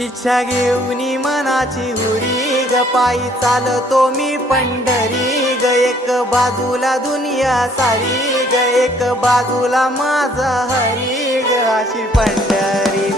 इच्छा घेऊन मनाची हुरी ग, पायी चालतो मी पंढरी ग। एक बाजूला दुनिया सारी ग, एक बाजूला माझा हरी ग, अशी पंढरी